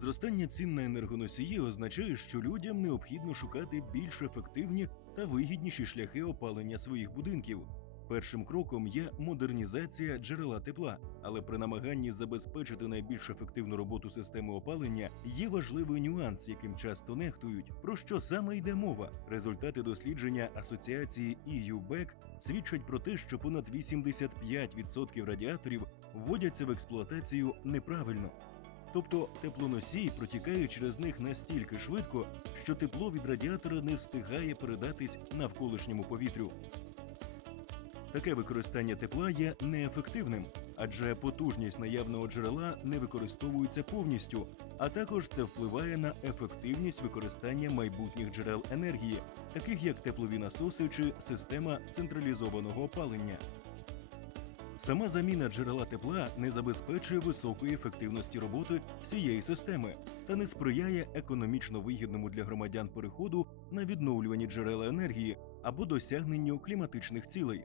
Зростання цін на енергоносії означає, що людям необхідно шукати більш ефективні та вигідніші шляхи опалення своїх будинків. Першим кроком є модернізація джерела тепла, але при намаганні забезпечити найбільш ефективну роботу системи опалення є важливий нюанс, яким часто нехтують. Про що саме йде мова? Результати дослідження асоціації EUBEC свідчать про те, що понад 85% радіаторів вводяться в експлуатацію неправильно. Тобто теплоносії протікають через них настільки швидко, що тепло від радіатора не встигає передатись навколишньому повітрю. Таке використання тепла є неефективним, адже потужність наявного джерела не використовується повністю, а також це впливає на ефективність використання майбутніх джерел енергії, таких як теплові насоси чи система централізованого опалення. Сама заміна джерела тепла не забезпечує високої ефективності роботи всієї системи та не сприяє економічно вигідному для громадян переходу на відновлювані джерела енергії або досягненню кліматичних цілей.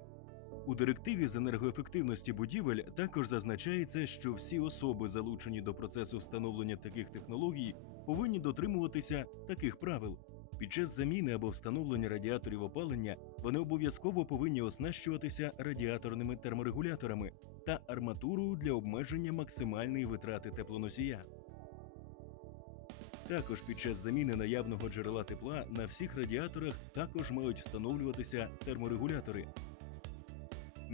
У директиві з енергоефективності будівель також зазначається, що всі особи, залучені до процесу встановлення таких технологій, повинні дотримуватися таких правил. Під час заміни або встановлення радіаторів опалення вони обов'язково повинні оснащуватися радіаторними терморегуляторами та арматурою для обмеження максимальної витрати теплоносія. Також під час заміни наявного джерела тепла на всіх радіаторах також мають встановлюватися терморегулятори.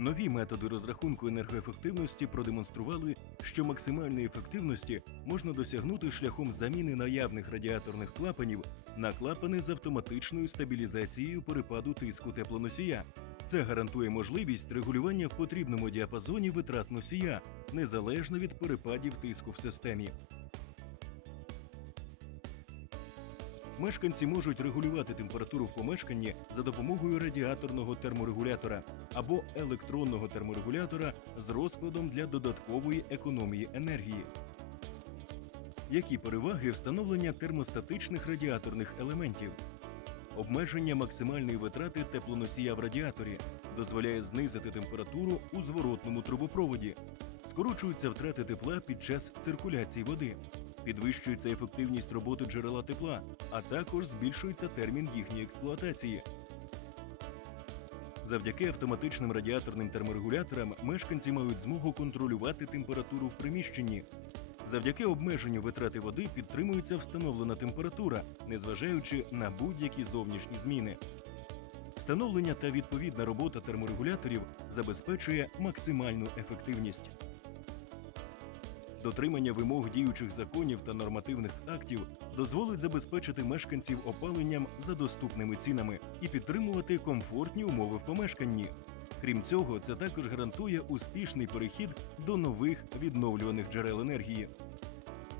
Нові методи розрахунку енергоефективності продемонстрували, що максимальної ефективності можна досягнути шляхом заміни наявних радіаторних клапанів на клапани з автоматичною стабілізацією перепаду тиску теплоносія. Це гарантує можливість регулювання в потрібному діапазоні витрат носія, незалежно від перепадів тиску в системі. Мешканці можуть регулювати температуру в помешканні за допомогою радіаторного терморегулятора або електронного терморегулятора з розкладом для додаткової економії енергії. Які переваги встановлення термостатичних радіаторних елементів? Обмеження максимальної витрати теплоносія в радіаторі дозволяє знизити температуру у зворотному трубопроводі, скорочуються втрати тепла під час циркуляції води, підвищується ефективність роботи джерела тепла, а також збільшується термін їхньої експлуатації. Завдяки автоматичним радіаторним терморегуляторам мешканці мають змогу контролювати температуру в приміщенні. Завдяки обмеженню витрати води підтримується встановлена температура, незважаючи на будь-які зовнішні зміни. Встановлення та відповідна робота терморегуляторів забезпечує максимальну ефективність. Дотримання вимог діючих законів та нормативних актів дозволить забезпечити мешканців опаленням за доступними цінами і підтримувати комфортні умови в помешканні. Крім цього, це також гарантує успішний перехід до нових відновлюваних джерел енергії.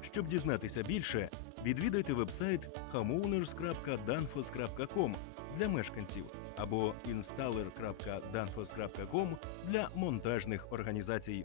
Щоб дізнатися більше, відвідайте вебсайт homeowners.danfoss.com для мешканців або installer.danfoss.com для монтажних організацій.